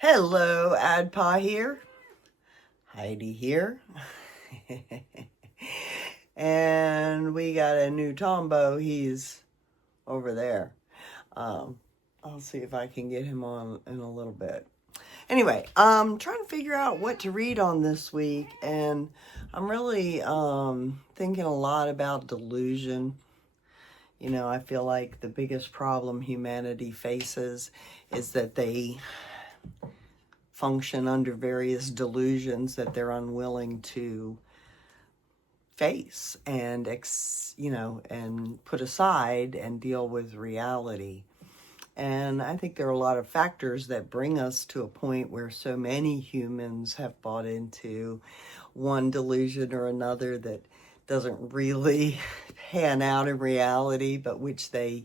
Hello, Adhpa here. Heidi here. And we got a new Tombo. He's over there. I'll see if I can get him on in a little bit. Anyway, I'm trying to figure out what to read on this week, and I'm really thinking a lot about delusion. You know, I feel like the biggest problem humanity faces is that they function under various delusions that they're unwilling to face and and put aside and deal with reality. And I think there are a lot of factors that bring us to a point where so many humans have bought into one delusion or another that doesn't really pan out in reality, but which they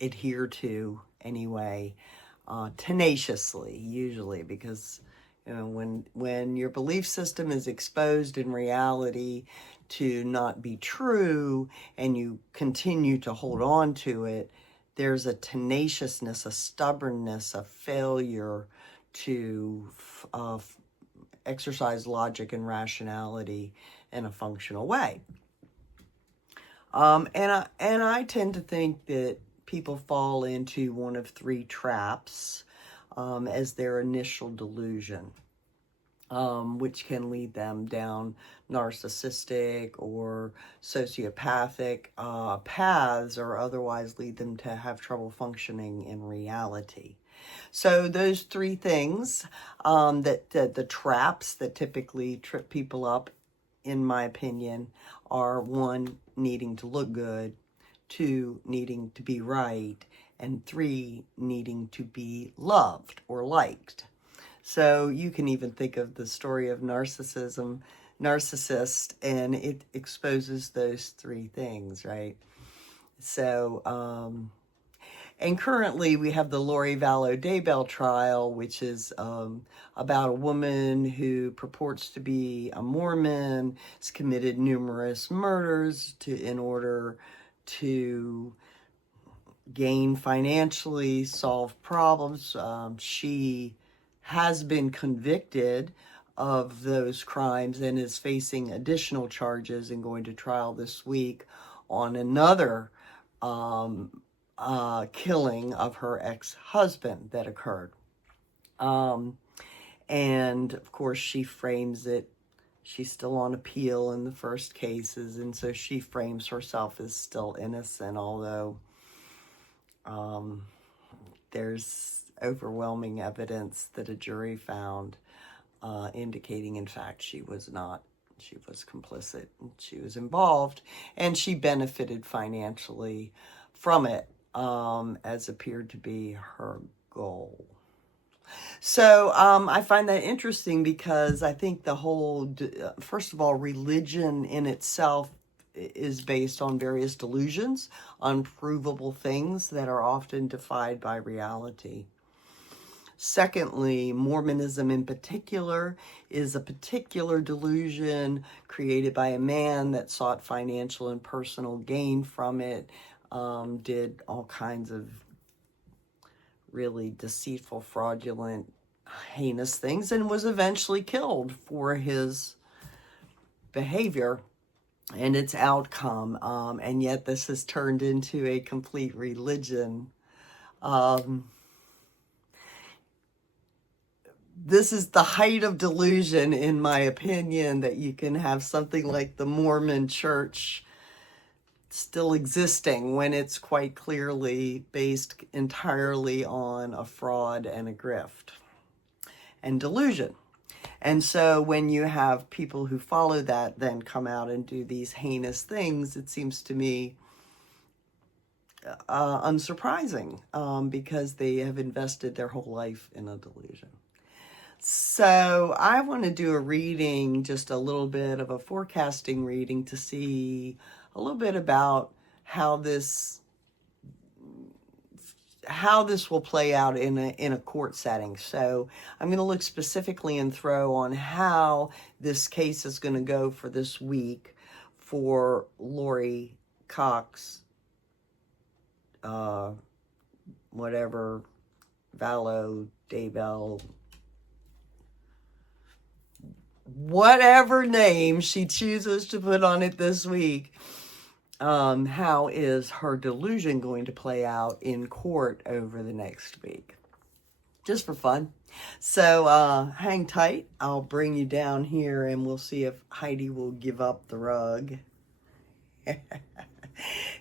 adhere to anyway. Tenaciously, usually, because when your belief system is exposed in reality to not be true and you continue to hold on to it, there's a tenaciousness, a stubbornness, a failure to exercise logic and rationality in a functional way. And I tend to think that people fall into one of three traps as their initial delusion, which can lead them down narcissistic or sociopathic paths, or otherwise lead them to have trouble functioning in reality. So those three things, that the traps that typically trip people up, in my opinion, are: one, needing to look good; two, needing to be right; and three, needing to be loved or liked. So you can even think of the story of narcissist, and it exposes those three things, right? So, and currently we have the Lori Vallow Daybell trial, which is about a woman who purports to be a Mormon, has committed numerous murders in order to gain financially, solve problems. She has been convicted of those crimes and is facing additional charges and going to trial this week on another killing of her ex-husband that occurred. And of course, she frames it. She's still on appeal in the first cases, and so she frames herself as still innocent, although there's overwhelming evidence that a jury found indicating, in fact, she was not. She was complicit, and she was involved, and she benefited financially from it, as appeared to be her goal. So I find that interesting because I think the whole, first of all, religion in itself is based on various delusions, unprovable things that are often defied by reality. Secondly, Mormonism in particular is a particular delusion created by a man that sought financial and personal gain from it, did all kinds of really deceitful, fraudulent, heinous things, and was eventually killed for his behavior and its outcome. And yet this has turned into a complete religion. This is the height of delusion, in my opinion, that you can have something like the Mormon Church still existing when it's quite clearly based entirely on a fraud and a grift and delusion. And so when you have people who follow that then come out and do these heinous things, it seems to me unsurprising, because they have invested their whole life in a delusion. So I want to do a reading, just a little bit of a forecasting reading, to see a little bit about how this will play out in a court setting. So I'm going to look specifically and throw on how this case is going to go for this week for Lori Cox, whatever Vallow, Daybell, whatever name she chooses to put on it this week. How is her delusion going to play out in court over the next week? Just for fun. So hang tight. I'll bring you down here and we'll see if Heidi will give up the rug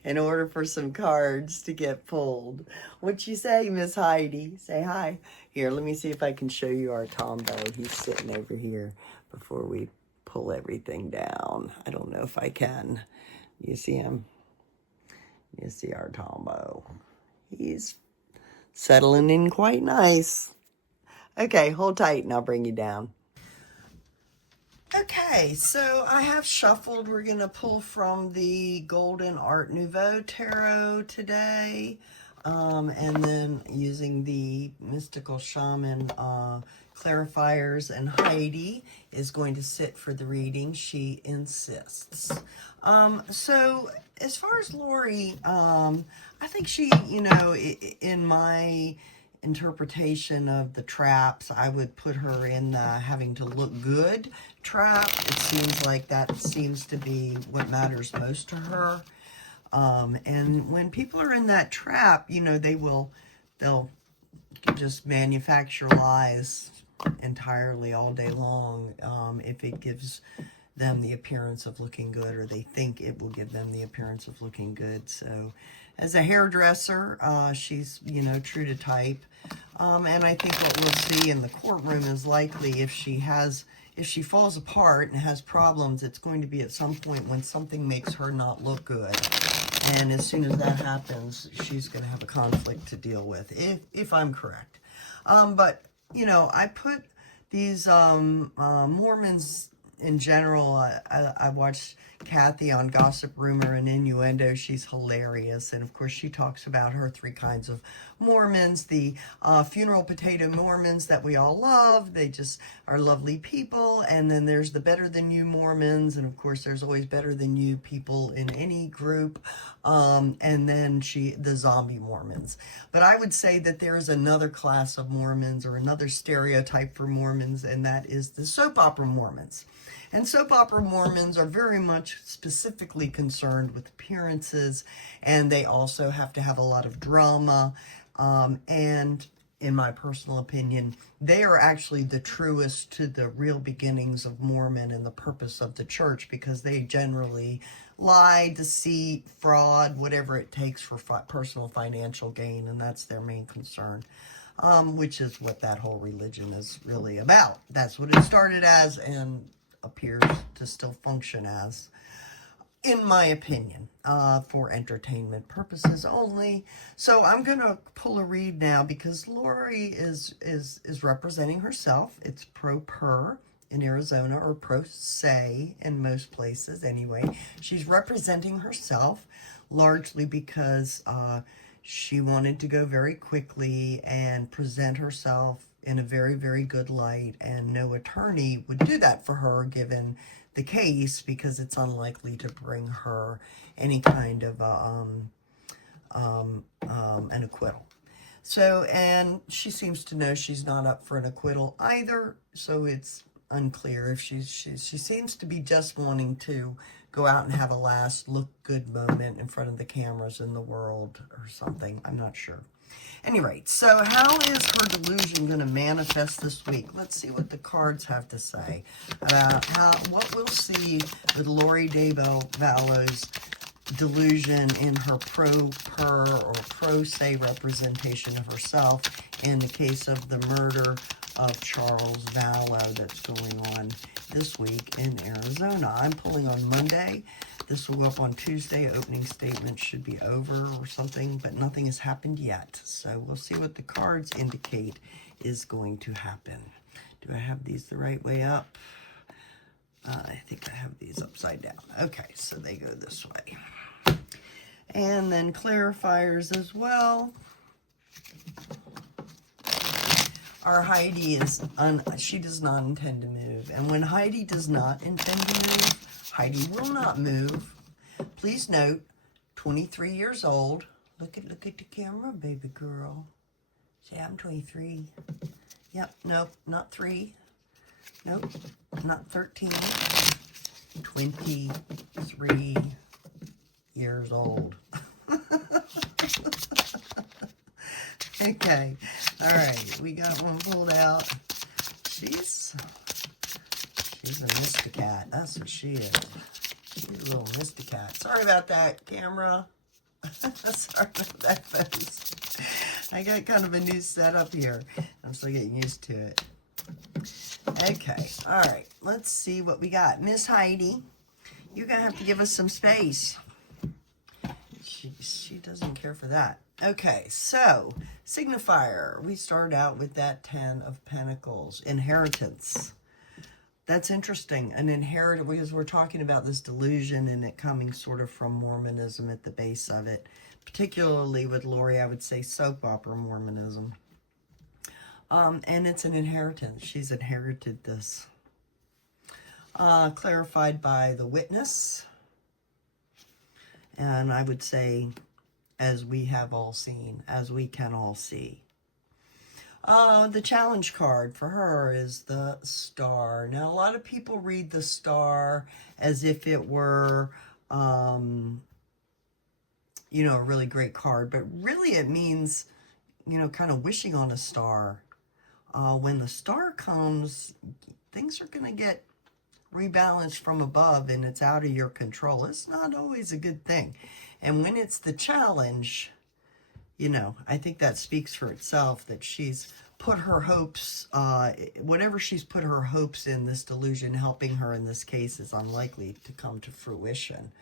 in order for some cards to get pulled. What you say, Miss Heidi? Say hi. Here, let me see if I can show you our Tombo. He's sitting over here before we pull everything down. I don't know if I can. You see him? You see our Tombo. He's settling in quite nice. Okay, hold tight and I'll bring you down. Okay, so I have shuffled. We're going to pull from the Golden Art Nouveau Tarot today. And then using the Mystical Shaman clarifiers, and Heidi is going to sit for the reading. She insists. So as far as Lori, I think she, you know, in my interpretation of the traps, I would put her in the having to look good trap. It seems like that seems to be what matters most to her. And when people are in that trap, you know, they'll just manufacture lies entirely all day long if it gives them the appearance of looking good, or they think it will give them the appearance of looking good. So as a hairdresser, she's, you know, true to type. And I think what we'll see in the courtroom is likely if she falls apart and has problems, it's going to be at some point when something makes her not look good. And as soon as that happens, she's going to have a conflict to deal with, if I'm correct. But, you know, I put these Mormons in general. I watched Kathy on Gossip, Rumor, and Innuendo. She's hilarious. And, of course, she talks about her 3 kinds of Mormons. The funeral potato Mormons that we all love. They just are lovely people. And then there's the better than you Mormons. And, of course, there's always better than you people in any group. And then the zombie Mormons. But I would say that there is another class of Mormons, or another stereotype for Mormons, and that is the soap opera Mormons. And soap opera Mormons are very much specifically concerned with appearances, and they also have to have a lot of drama. And in my personal opinion, they are actually the truest to the real beginnings of Mormon and the purpose of the church, because they generally lie, deceit, fraud, whatever it takes for personal financial gain, and that's their main concern. Which is what that whole religion is really about. That's what it started as and appears to still function as, in my opinion, for entertainment purposes only. So I'm going to pull a read now, because Lori is representing herself. It's pro per in Arizona, or pro se in most places anyway. She's representing herself largely because she wanted to go very quickly and present herself in a very, very good light, and no attorney would do that for her given the case, because it's unlikely to bring her any kind of an acquittal. So, and she seems to know she's not up for an acquittal either, so it's unclear if she seems to be just wanting to go out and have a last look good moment in front of the cameras in the world or something. I'm not sure. Anyway, so how is her delusion going to manifest this week? Let's see what the cards have to say about what we'll see with Lori Vallow's delusion in her pro-per or pro-se representation of herself in the case of the murder of Charles Vallow that's going on this week in Arizona. I'm pulling on Monday. This will go up on Tuesday. Opening statement should be over or something, but nothing has happened yet. So we'll see what the cards indicate is going to happen. Do I have these the right way up? I think I have these upside down. Okay, so they go this way. And then clarifiers as well. Our Heidi she does not intend to move. And when Heidi does not intend to move, Heidi will not move. Please note, 23 years old. Look at the camera, baby girl. Yeah, I'm 23. Yep, nope, not 3. Nope, not 13. 23 years old. Okay, all right, we got one pulled out. She's a Mysticat. That's what she is. She's a little Mysticat. Sorry about that, camera. Sorry about that, folks. I got kind of a new setup here. I'm still getting used to it. Okay, all right. Let's see what we got. Miss Heidi, you're going to have to give us some space. She doesn't care for that. Okay, so signifier. We start out with that 10 of Pentacles. Inheritance. That's interesting. An inheritance, because we're talking about this delusion and it coming sort of from Mormonism at the base of it. Particularly with Lori, I would say soap opera Mormonism. And it's an inheritance. She's inherited this. Clarified by the witness. And I would say, as we have all seen, as we can all see. The challenge card for her is the Star. Now, a lot of people read the Star as if it were, you know, a really great card. But really it means, you know, kind of wishing on a star. When the Star comes, things are going to get rebalanced from above and it's out of your control. It's not always a good thing. And when it's the challenge, you know, I think that speaks for itself, that she's put her hopes, whatever she's put her hopes in, this delusion helping her in this case is unlikely to come to fruition.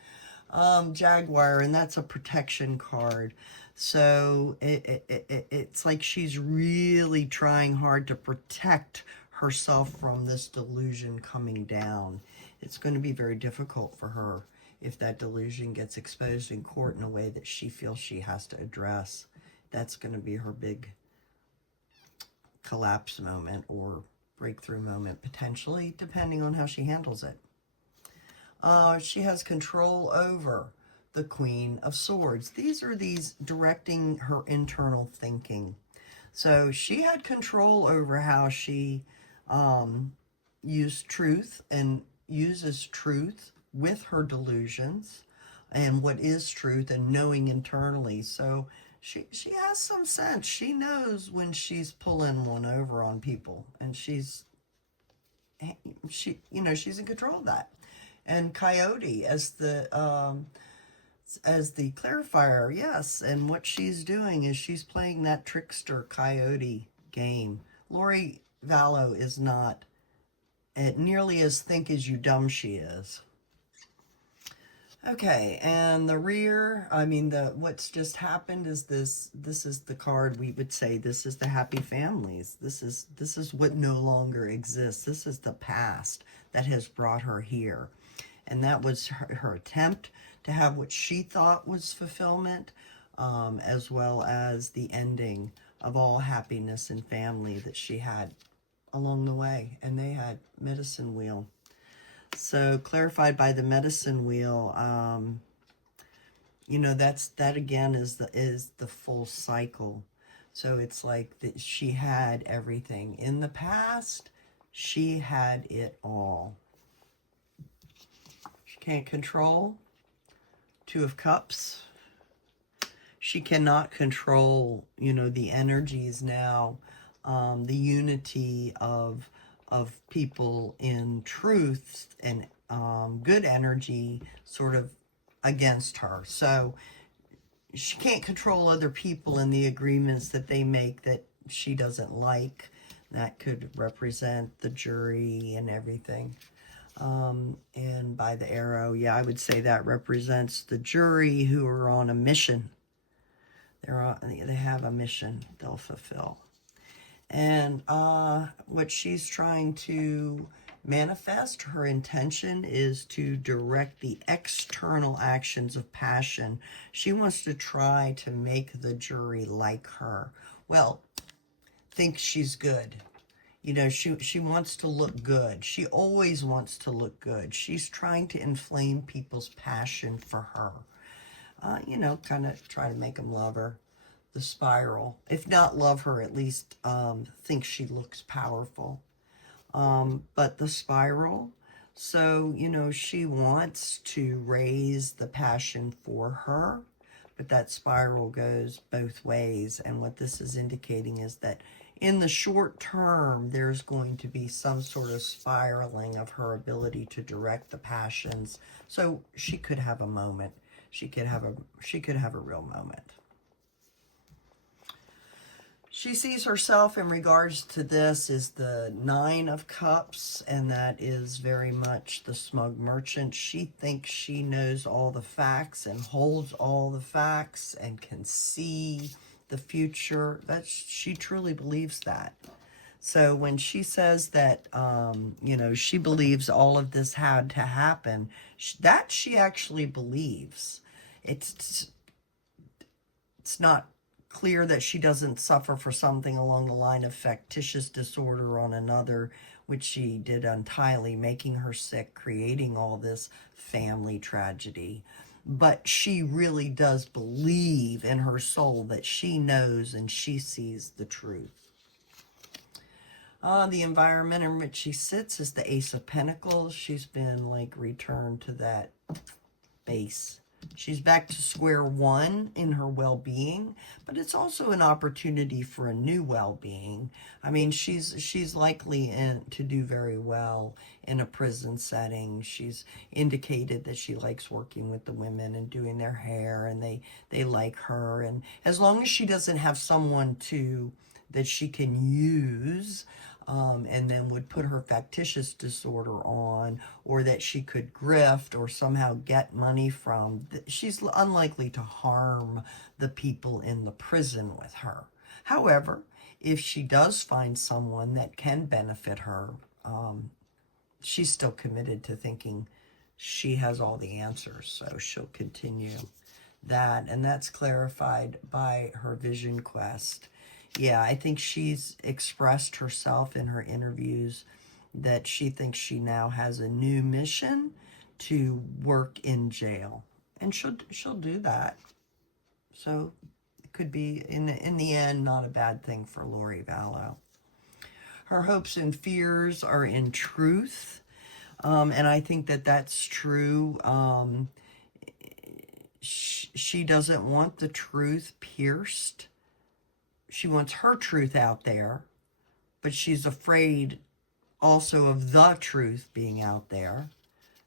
Jaguar, and that's a protection card. So it's like she's really trying hard to protect herself from this delusion coming down. It's going to be very difficult for her if that delusion gets exposed in court in a way that she feels she has to address. That's going to be her big collapse moment or breakthrough moment, potentially, depending on how she handles it. She has control over the Queen of Swords. These are directing her internal thinking. So she had control over how she used truth and uses truth with her delusions and what is truth and knowing internally. So she has some sense. She knows when she's pulling one over on people, and she's in control of that. And Coyote as the clarifier, yes. And what she's doing is she's playing that trickster coyote game. Lori Vallow is not nearly as think as you dumb she is. Okay, and the rear, I mean, what's just happened is this is the card we would say, this is the happy families. This is what no longer exists. This is the past that has brought her here. And that was her attempt to have what she thought was fulfillment, as well as the ending of all happiness and family that she had along the way. And they had medicine wheel. So clarified by the medicine wheel, you know, that again is the full cycle. So it's like that she had everything. In the past, she had it all. She can't control. 2 of Cups. She cannot control, you know, the energies now, the unity of people in truth and good energy sort of against her. So she can't control other people and the agreements that they make that she doesn't like. That could represent the jury and everything. And by the arrow, yeah, I would say that represents the jury who are on a mission. They have a mission they'll fulfill. And what she's trying to manifest, her intention is to direct the external actions of passion. She wants to try to make the jury like her. Well, think she's good. You know, she wants to look good. She always wants to look good. She's trying to inflame people's passion for her. You know, kind of try to make them love her. the spiral. If not love her, at least think she looks powerful. But the spiral, so, you know, she wants to raise the passion for her, but that spiral goes both ways. And what this is indicating is that in the short term, there's going to be some sort of spiraling of her ability to direct the passions. So she could have a moment. She could have a real moment. She sees herself in regards to this as the Nine of Cups, and that is very much the smug merchant. She thinks she knows all the facts and holds all the facts and can see the future. She truly believes that. So when she says that, you know, she believes all of this had to happen, that she actually believes. It's not clear that she doesn't suffer for something along the line of factitious disorder on another, which she did entirely, making her sick, creating all this family tragedy. But she really does believe in her soul that she knows and she sees the truth. The environment in which she sits is the Ace of Pentacles. She's been like returned to that base. She's back to square one in her well-being, but it's also an opportunity for a new well-being. I mean, she's likely to do very well in a prison setting. She's indicated that she likes working with the women and doing their hair, and they like her. And as long as she doesn't have someone that she can use, and then would put her factitious disorder on, or that she could grift or somehow get money from, she's unlikely to harm the people in the prison with her. However, if she does find someone that can benefit her, she's still committed to thinking she has all the answers, so she'll continue that, and that's clarified by her vision quest. Yeah, I think she's expressed herself in her interviews that she thinks she now has a new mission to work in jail, and she'll do that. So it could be in the end not a bad thing for Lori Vallow. Her hopes and fears are in truth, and I think that that's true. She doesn't want the truth pierced. She wants her truth out there, but she's afraid also of the truth being out there,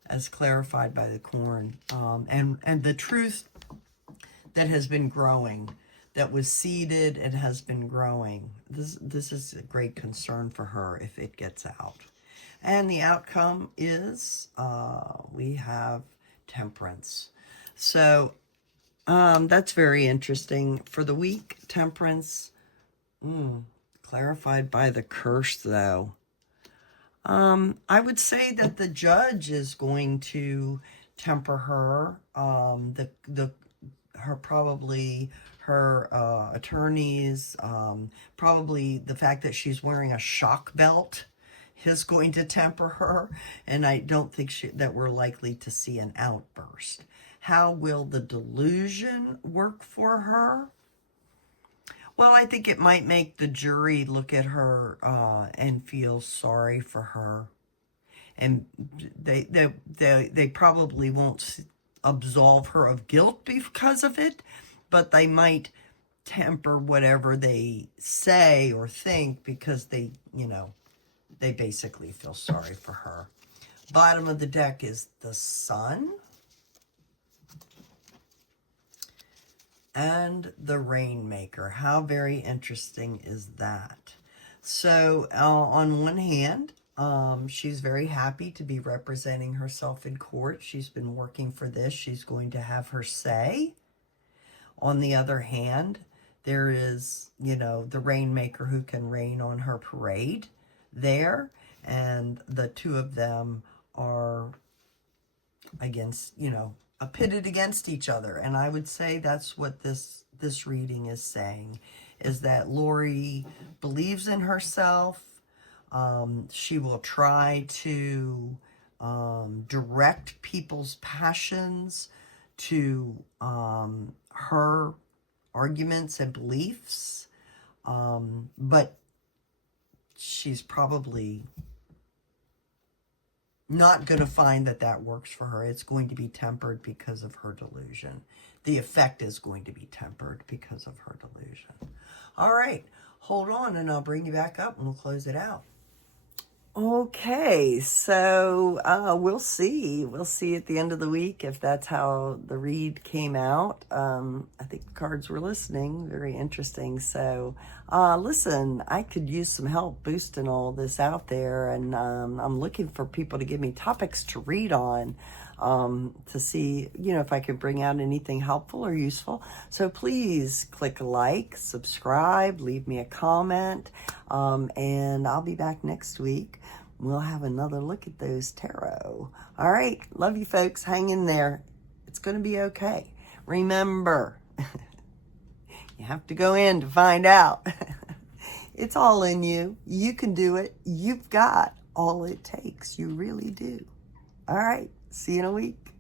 as clarified by the corn. And the truth that has been growing, that was seeded and has been growing. This is a great concern for her if it gets out. And the outcome is we have Temperance. So that's very interesting. For the week, Temperance, clarified by the curse, though. I would say that the judge is going to temper her. Her attorneys, probably the fact that she's wearing a shock belt is going to temper her, and I don't think that we're likely to see an outburst. How will the delusion work for her? Well, I think it might make the jury look at her and feel sorry for her. And they probably won't absolve her of guilt because of it, but they might temper whatever they say or think because they basically feel sorry for her. Bottom of the deck is the Sun and the Rainmaker. How very interesting is that? So on one hand, she's very happy to be representing herself in court. She's been working for this. She's going to have her say. On the other hand, there is, the Rainmaker who can rain on her parade there. And the two of them are against, pitted against each other. And I would say that's what this reading is saying, is that Lori believes in herself. She will try to direct people's passions to her arguments and beliefs. But she's probably not going to find that that works for her. It's going to be tempered because of her delusion. The effect is going to be tempered because of her delusion. All right, hold on and I'll bring you back up and we'll close it out. Okay, so we'll see. We'll see at the end of the week if that's how the read came out. I think the cards were listening. Very interesting. So listen, I could use some help boosting all this out there, and I'm looking for people to give me topics to read on, to see, if I can bring out anything helpful or useful. So please click a like, subscribe, leave me a comment, and I'll be back next week. We'll have another look at those tarot. All right. Love you folks. Hang in there. It's going to be okay. Remember, you have to go in to find out. It's all in you. You can do it. You've got all it takes. You really do. All right. See you in a week.